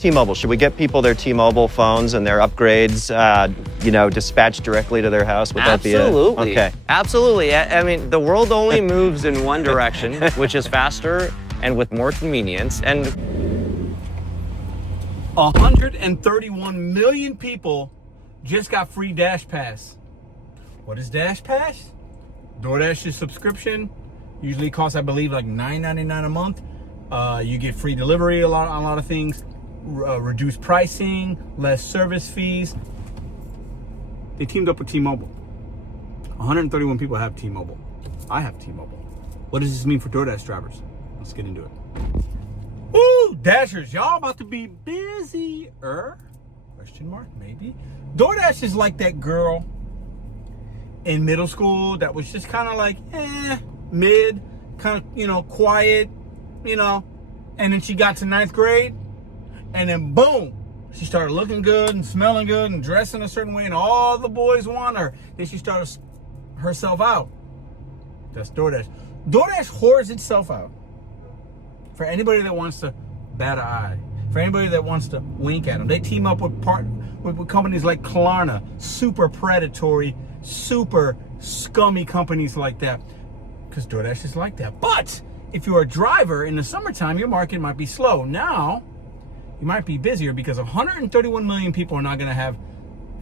T-Mobile, should we get people their T-Mobile phones and their upgrades, dispatched directly to their house? Would that be it? Absolutely. Okay. Absolutely. I mean, the world only moves in one direction, which is faster and with more convenience. And 131 million people just got free Dash Pass. What is Dash Pass? DoorDash's subscription usually costs, I believe, like $9.99 a month. You get free delivery on a lot of things, reduced pricing, less service fees. They teamed up with T-Mobile. 131 people have T-Mobile. I have T-Mobile. What does this mean for DoorDash drivers? Let's get into it. Woo! Dashers, y'all about to be busier? Question mark, maybe. DoorDash is like that girl in middle school that was just kind of like, mid, kind of, quiet, and then she got to 9th grade, and then boom, she started looking good and smelling good and dressing a certain way, and all the boys want her. Then she started herself out. That's DoorDash. DoorDash hoards itself out. For anybody that wants to bat an eye, for anybody that wants to wink at them, they team up with companies like Klarna, super predatory, super scummy companies like that, because DoorDash is like that. But if you're a driver in the summertime, your market might be slow. Now, you might be busier because 131 million people are not going to have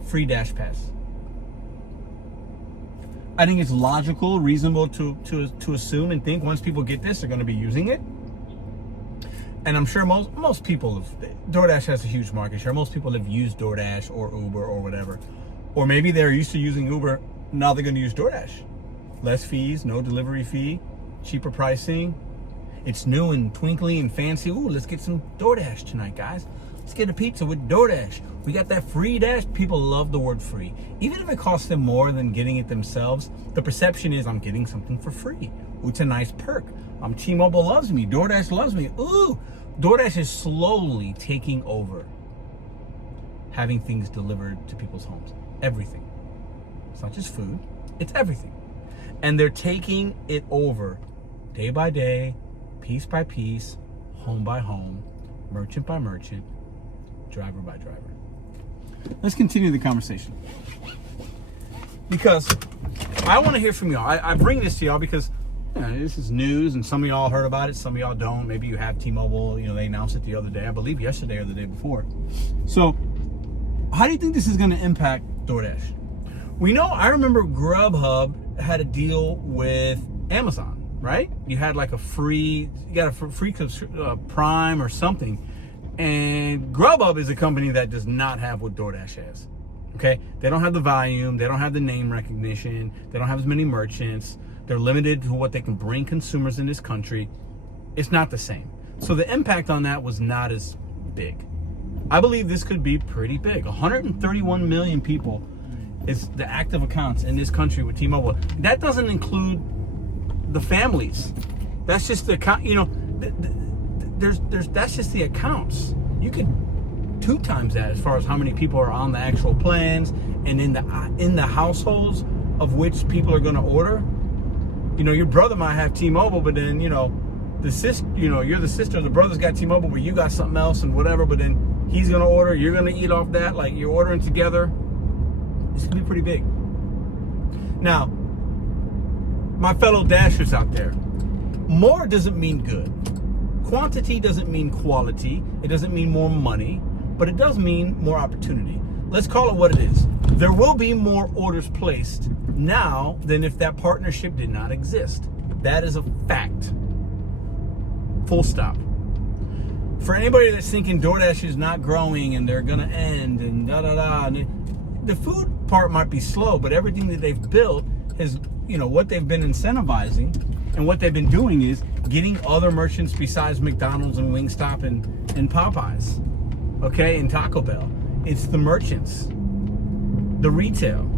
free Dash Pass. I think it's logical, reasonable to assume and think once people get this, they're going to be using it. And I'm sure most people, DoorDash has a huge market share. Most people have used DoorDash or Uber or whatever. Or maybe they're used to using Uber, now they're going to use DoorDash. Less fees, no delivery fee, cheaper pricing. It's new and twinkly and fancy. Ooh, let's get some DoorDash tonight, guys. Let's get a pizza with DoorDash. We got that free Dash. People love the word free. Even if it costs them more than getting it themselves, the perception is I'm getting something for free. Ooh, it's a nice perk. T-Mobile loves me. DoorDash loves me. Ooh, DoorDash is slowly taking over having things delivered to people's homes. Everything. It's not just food, it's everything. And they're taking it over day by day, piece by piece, home by home, merchant by merchant, driver by driver. Let's continue the conversation, because I want to hear from y'all. I bring this to y'all because this is news, and some of y'all heard about it, some of y'all don't. Maybe you have T-Mobile. They announced it the other day, I believe yesterday or the day before. So how do you think this is going to impact DoorDash? I remember Grubhub had a deal with Amazon, right? You had like you got a free Prime or something. And Grubhub is a company that does not have what DoorDash has. Okay? They don't have the volume, they don't have the name recognition, they don't have as many merchants. They're limited to what they can bring consumers in this country. It's not the same. So the impact on that was not as big. I believe this could be pretty big. 131 million people is the active accounts in this country with T-Mobile. That doesn't include the families. That's just the account, that's just the accounts. You could 2 times that as far as how many people are on the actual plans and in the households of which people are going to order. Your brother might have T-Mobile, but then the sister, you're the sister, the brother's got T-Mobile, but you got something else and whatever. But then he's going to order, you're going to eat off that, like you're ordering together. This could be pretty big. Now, my fellow Dashers out there, more doesn't mean good. Quantity doesn't mean quality. It doesn't mean more money, but it does mean more opportunity. Let's call it what it is. There will be more orders placed now than if that partnership did not exist. That is a fact. Full stop. For anybody that's thinking DoorDash is not growing and they're gonna end and da-da-da, the food part might be slow, but everything that they've built is, what they've been incentivizing and what they've been doing is getting other merchants besides McDonald's and Wingstop and Popeyes, okay, and Taco Bell. It's the merchants, the retail,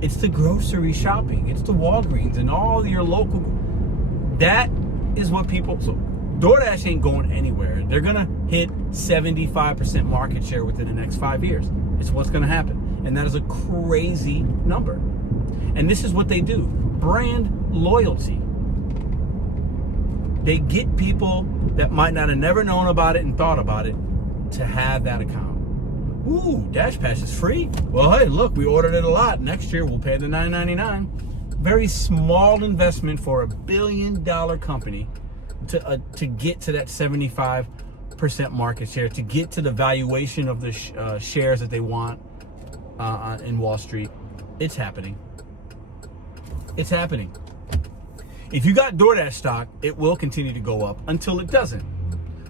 it's the grocery shopping, it's the Walgreens and all your local. That is what people. So DoorDash ain't going anywhere. They're gonna hit 75% market share within the next 5 years. It's what's gonna happen, and that is a crazy number. And this is what they do: brand loyalty. They get people that might not have never known about it and thought about it to have that account. Ooh, Dash Pass is free? Well, hey, look, we ordered it a lot. Next year, we'll pay the $9.99. Very small investment for $1 billion company to get to that 75% market share, to get to the valuation of the shares that they want in Wall Street. It's happening. It's happening. If you got DoorDash stock, it will continue to go up until it doesn't.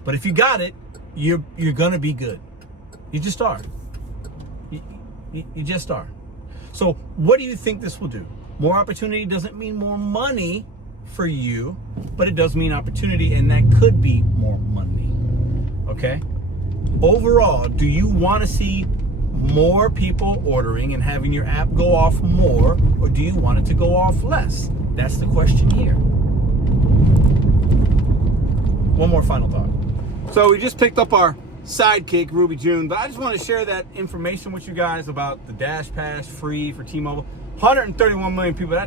But if you got it, you're gonna be good. You just are. You just are. So what do you think this will do? More opportunity doesn't mean more money for you, but it does mean opportunity, and that could be more money. Okay? Overall, do you want to see more people ordering and having your app go off more, or do you want it to go off less? That's the question here. One more final thought. So we just picked up our sidekick, Ruby June, but I just want to share that information with you guys about the Dash Pass free for T-Mobile. 131 million people.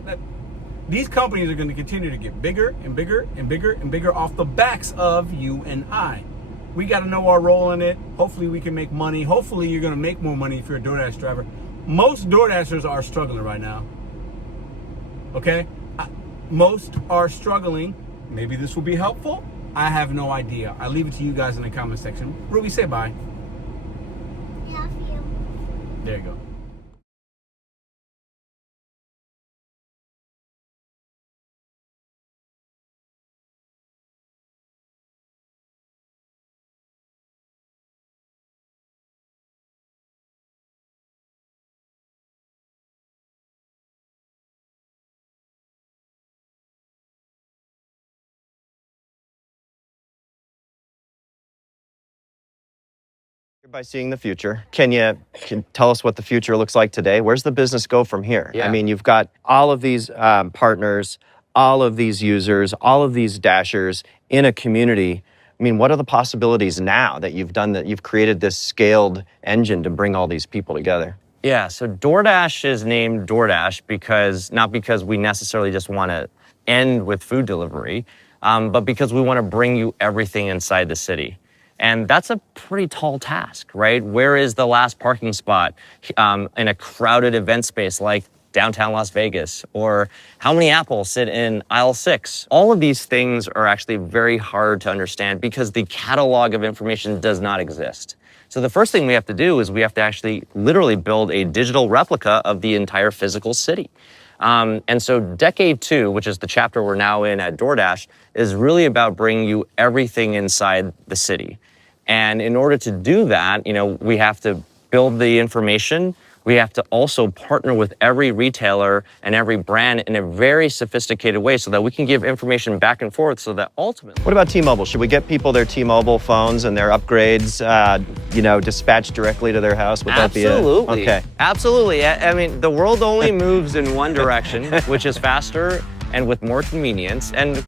These companies are going to continue to get bigger and bigger and bigger and bigger off the backs of you and I. We got to know our role in it. Hopefully we can make money. Hopefully you're going to make more money if you're a DoorDash driver. Most DoorDashers are struggling right now. Okay? Most are struggling. Maybe this will be helpful. I have no idea. I leave it to you guys in the comment section. Ruby, say bye. Love you. There you go. By seeing the future, can you tell us what the future looks like today? Where's the business go from here? Yeah. I mean, you've got all of these partners, all of these users, all of these dashers in a community. I mean, what are the possibilities now that you've done, that you've created this scaled engine to bring all these people together? Yeah, so DoorDash is named DoorDash because, not because we necessarily just want to end with food delivery, but because we want to bring you everything inside the city. And that's a pretty tall task, right? Where is the last parking spot in a crowded event space like downtown Las Vegas? Or how many apples sit in aisle 6? All of these things are actually very hard to understand because the catalog of information does not exist. So the first thing we have to do is we have to actually literally build a digital replica of the entire physical city. And so decade 2, which is the chapter we're now in at DoorDash, is really about bringing you everything inside the city. And in order to do that, we have to build the information. We have to also partner with every retailer and every brand in a very sophisticated way so that we can give information back and forth so that ultimately... What about T-Mobile? Should we get people their T-Mobile phones and their upgrades, dispatched directly to their house? Would that be it? Absolutely. Okay. Absolutely. I mean, the world only moves in one direction, which is faster and with more convenience. And